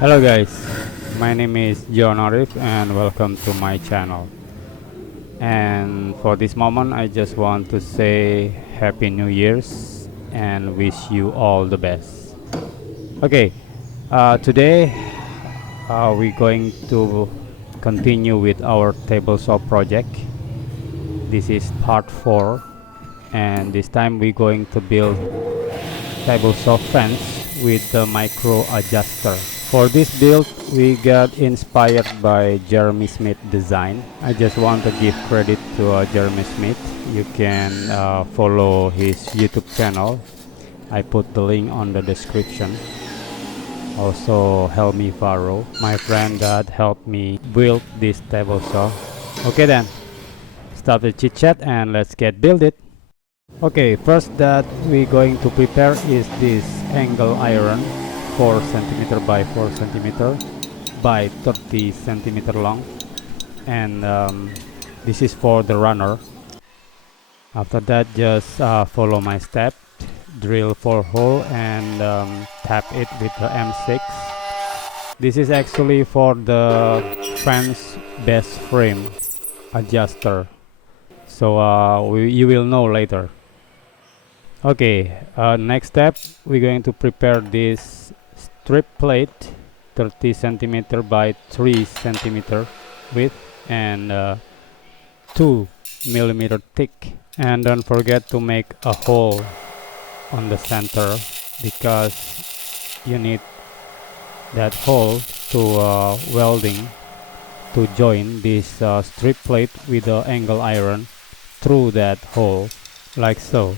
Hello guys, my name is Jhon Arief and welcome to my channel. And for this moment I just want to say Happy New Year's and wish you all the best. Okay, today we're going to continue with our table saw project. This is part 4 and this time we're going to build table saw fence with the micro adjuster. For this build, we got inspired by Jeremy Smith design. I just want to give credit to Jeremy Smith. You can follow his YouTube channel. I put the link on the description. Also, Helmi Faro, my friend that helped me build this table saw. Okay then, stop the chit chat and let's get build it. Okay, first that we're going to prepare is this angle iron 4 centimeter by 4 centimeter by 30 centimeter long, and this is for the runner. After that, just follow my step, drill 4 hole and tap it with the M6. This is actually for the fence base frame adjuster, so you will know later. Okay, next step we're going to prepare this strip plate 30 centimeter by 3 centimeter width and 2 millimeter thick, and don't forget to make a hole on the center because you need that hole to welding to join this strip plate with the angle iron through that hole like so.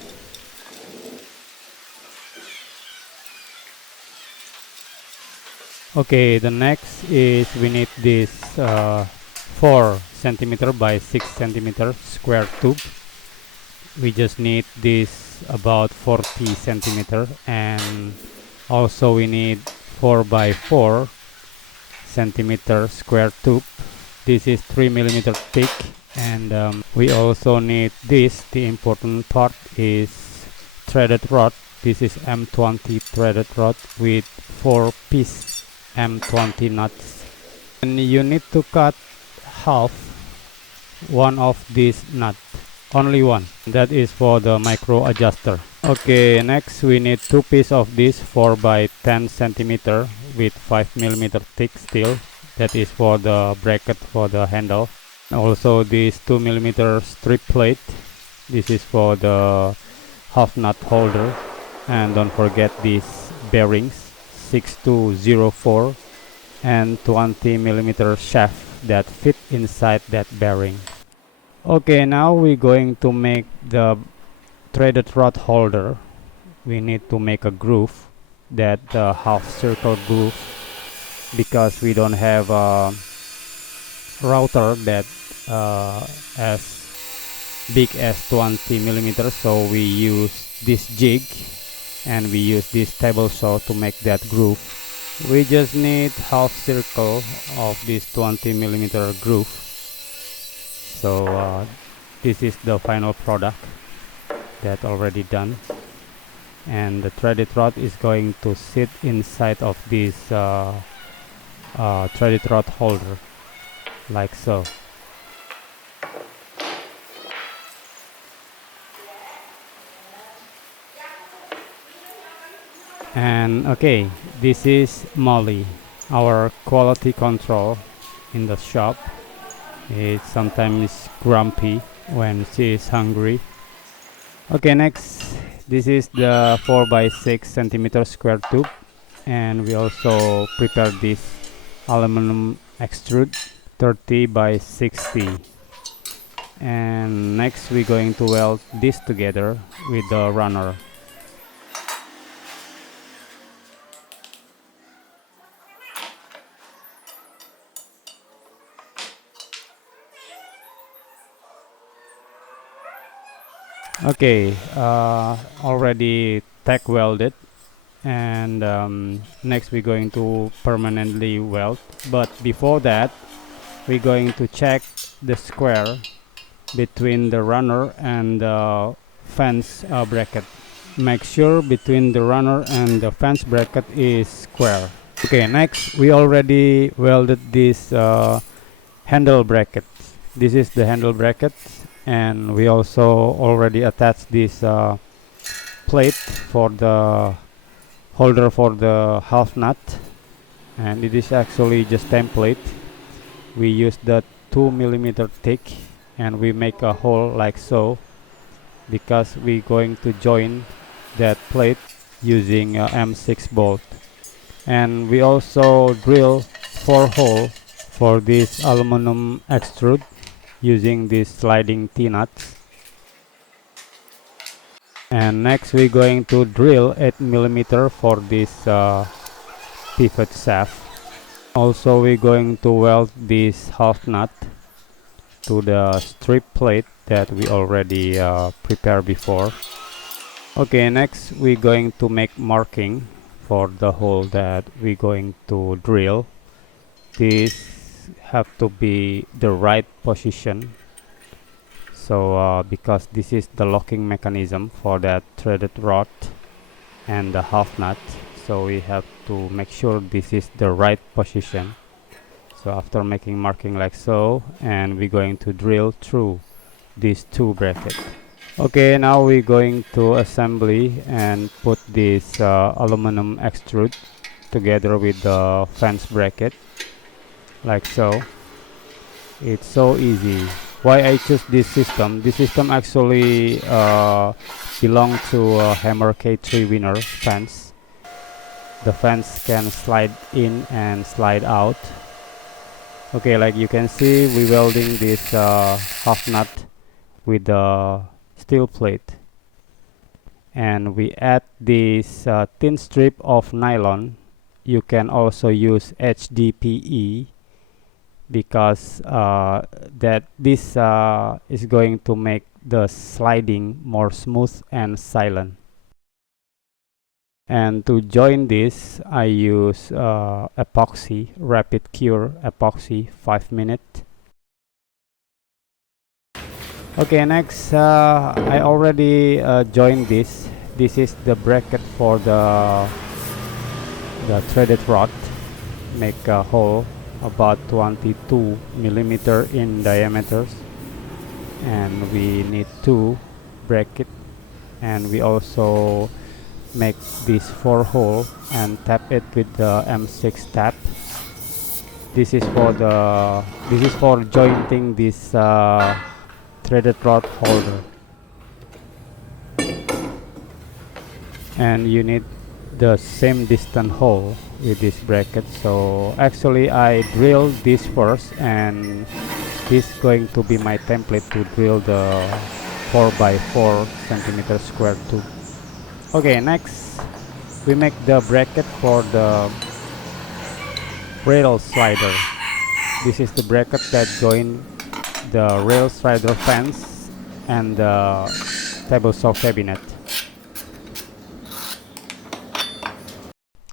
Okay, the next is we need this 4 centimeter by 6 centimeter square tube. We just need this about 40 centimeter, and also we need 4 by 4 centimeter square tube. This is 3 millimeter thick, and we also need this. The important part is threaded rod. This is M20 threaded rod with 4 piece M20 nuts, and you need to cut half one of these nuts, only one. That is for the micro adjuster. Okay, next we need 2 pieces of this 4 by 10 centimeter with 5 millimeter thick steel. That is for the bracket for the handle. Also this 2 millimeter strip plate. This is for the half nut holder, and don't forget these bearings 6204 and 20 millimeter shaft that fit inside that bearing. Okay, now we're going to make the threaded rod holder. We need to make a groove, that half circle groove, because we don't have a router that as big as 20 millimeters, so we use this jig and we use this table saw to make that groove. We just need half circle of this 20 millimeter groove. So this is the final product that already done, and the threaded rod is going to sit inside of this threaded rod holder like so. And okay, this is Molly, our quality control in the shop. It's sometimes grumpy when she is hungry. Okay, next, this is the 4 by 6 centimeter square tube, and we also prepared this aluminum extrude 30 by 60. And next we're going to weld this together with the runner. Okay, already tack welded, and next we're going to permanently weld. But before that, we're going to check the square between the runner and the fence bracket. Make sure between the runner and the fence bracket is square. Okay, next we already welded this handle bracket. This is the handle bracket, and we also already attached this plate for the holder for the half nut, and it is actually just template. We use the 2 mm thick, and we make a hole like so, because we going to join that plate using M6 bolt. And we also drill 4 hole for this aluminum extrude using these sliding T-nuts. And next we're going to drill 8 mm for this pivot shaft. Also we're going to weld this half nut to the strip plate that we already prepared before. Okay, next we're going to make marking for the hole that we're going to drill. This have to be the right position, so because this is the locking mechanism for that threaded rod and the half nut, so we have to make sure this is the right position. So after making marking like so, and we're going to drill through these 2 brackets. Okay, now we're going to assembly and put this aluminum extrude together with the fence bracket like so. It's so easy. Why I choose this system? This system actually belong to a Hammer K3 winner fence. The fence can slide in and slide out. Okay, like you can see, we welding this half nut with the steel plate, and we add this thin strip of nylon. You can also use HDPE, because that this is going to make the sliding more smooth and silent. And to join this, I use epoxy, rapid cure epoxy, 5 minutes. Okay, next I already joined this. This is the bracket for the threaded rod. Make a hole about 22 millimeter in diameter, and we need 2 bracket, and we also make this 4 hole and tap it with the M6 tap. This is for jointing this threaded rod holder, and you need the same distance hole with this bracket. So actually I drilled this first, and this is going to be my template to drill the 4x4 centimeter square tube. Okay, next we make the bracket for the rail slider. This is the bracket that join the rail slider fence and the table saw cabinet.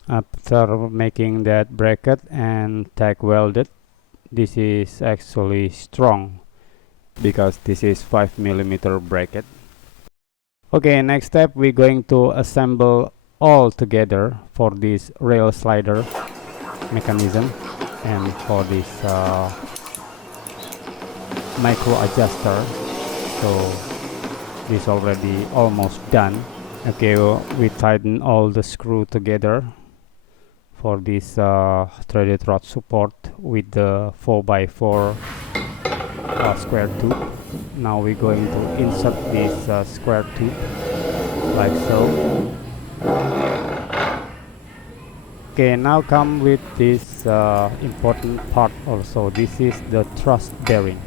After making that bracket and tack welded, this is actually strong because this is 5 mm bracket. Okay, next step we're going to assemble all together for this rail slider mechanism, and for this micro adjuster. So this already almost done. Okay, well, we tighten all the screw together for this threaded rod support with the 4x4 square tube. Now we're going to insert this square tube like so. Okay, now come with this important part also. This is the truss bearing.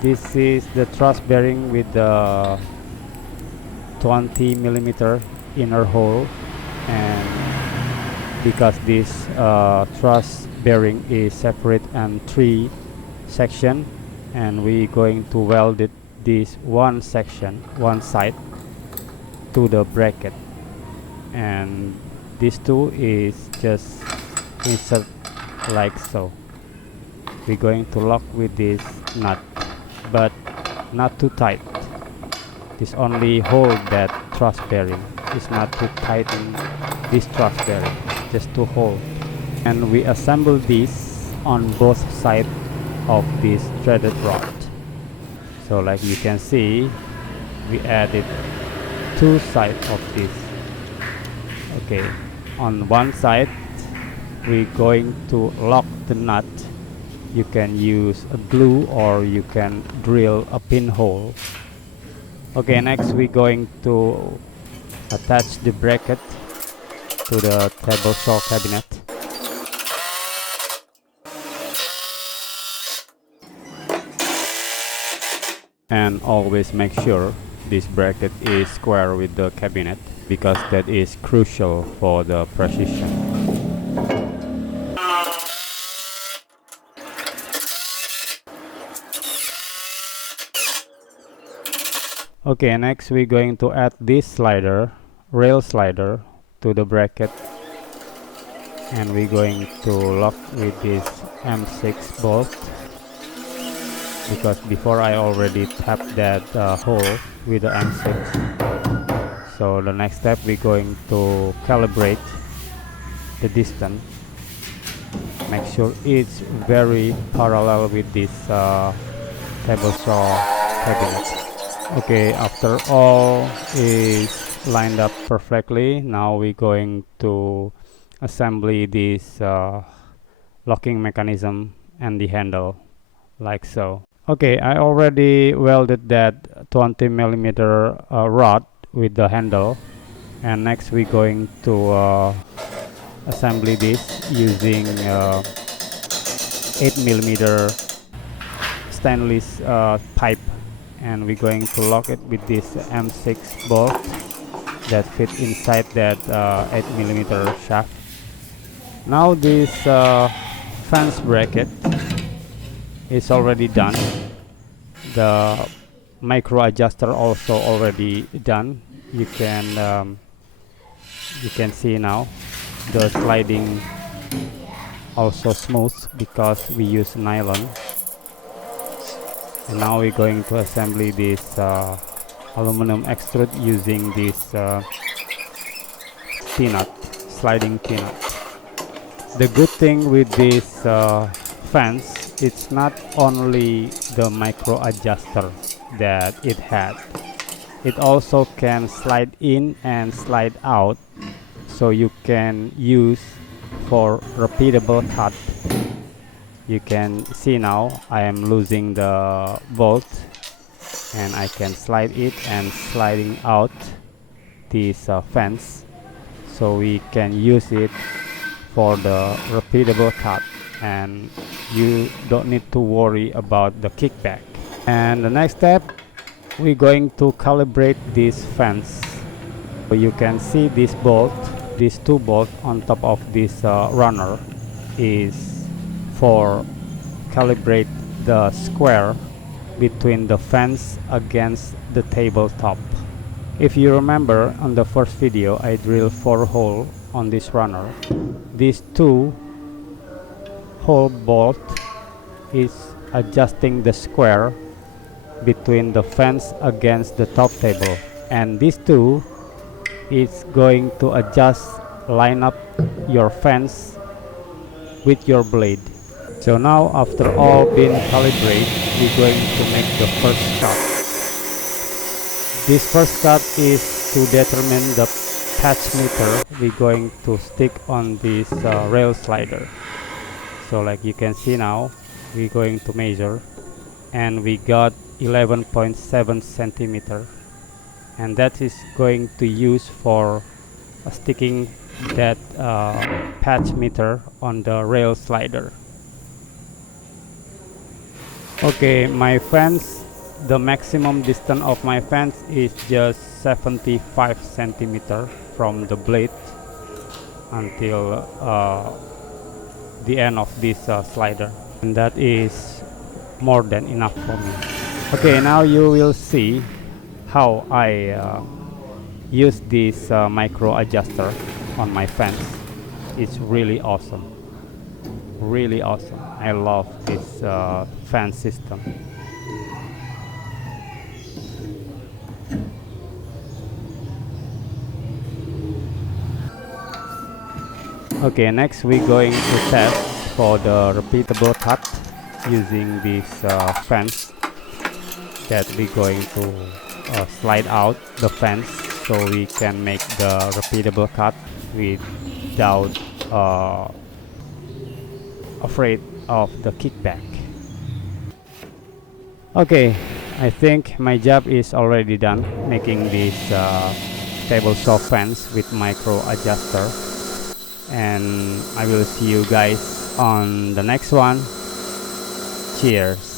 This is the truss bearing with the 20 millimeter inner hole, and because this truss bearing is separate in 3 section, and we going to weld it this one section, one side to the bracket, and this two is just insert like so. We're going to lock with this nut, but not too tight. This only hold that truss bearing. It's not to tighten this truss bearing. just to hold. And we assemble this on both sides of this threaded rod. So like you can see, we added two sides of this. Okay, on one side we're going to lock the nut. You can use a glue or you can drill a pinhole. Okay, next we're going to attach the bracket to the table saw cabinet. And always make sure this bracket is square with the cabinet, because that is crucial for the precision. Okay, next we're going to add this slider, rail slider, to the bracket, and we're going to lock with this M6 bolt, because before I already tapped that hole with the M6. So the next step, we're going to calibrate the distance. Make sure it's very parallel with this table saw cabinet. Okay, after all is lined up perfectly, now we're going to assemble this locking mechanism and the handle, like so. Okay, I already welded that 20 millimeter rod with the handle, and next we're going to assemble this using 8 millimeter stainless pipe, and we're going to lock it with this M6 bolt that fit inside that 8 millimeter shaft. Now this fence bracket is already done. The micro adjuster also already done. You can see now the sliding also smooth because we use nylon. And now we're going to assemble this aluminum extrude using this T-nut, sliding T-nut. The good thing with this fence, it's not only the micro adjuster that it had. It also can slide in and slide out, so you can use for repeatable cut. You can see now I am losing the bolt, and I can slide it and sliding out this fence, so we can use it for the repeatable cut, and you don't need to worry about the kickback. And the next step, we're going to calibrate this fence. So you can see this bolt, these two bolts on top of this runner is for calibrate the square between the fence against the tabletop. If you remember on the first video, I drilled 4 holes on this runner. These 2 hole bolt is adjusting the square between the fence against the top table, and these 2 is going to adjust, line up your fence with your blade. So now after all being calibrated, we're going to make the first cut. This first cut is to determine the patch meter we're going to stick on this rail slider. So like you can see now, we're going to measure, and we got 11.7 centimeter, and that is going to use for sticking that patch meter on the rail slider. Okay, my fence, the maximum distance of my fence is just 75 centimeter from the blade until the end of this slider, and that is more than enough for me. Okay, now you will see how I use this micro adjuster on my fence. It's really awesome, really awesome. I love this fan system. Okay, next we're going to test for the repeatable cut using this fence that we're going to slide out the fence so we can make the repeatable cut without afraid of the kickback. Okay, I think my job is already done making this table saw fence with micro adjuster, and I will see you guys on the next one. Cheers.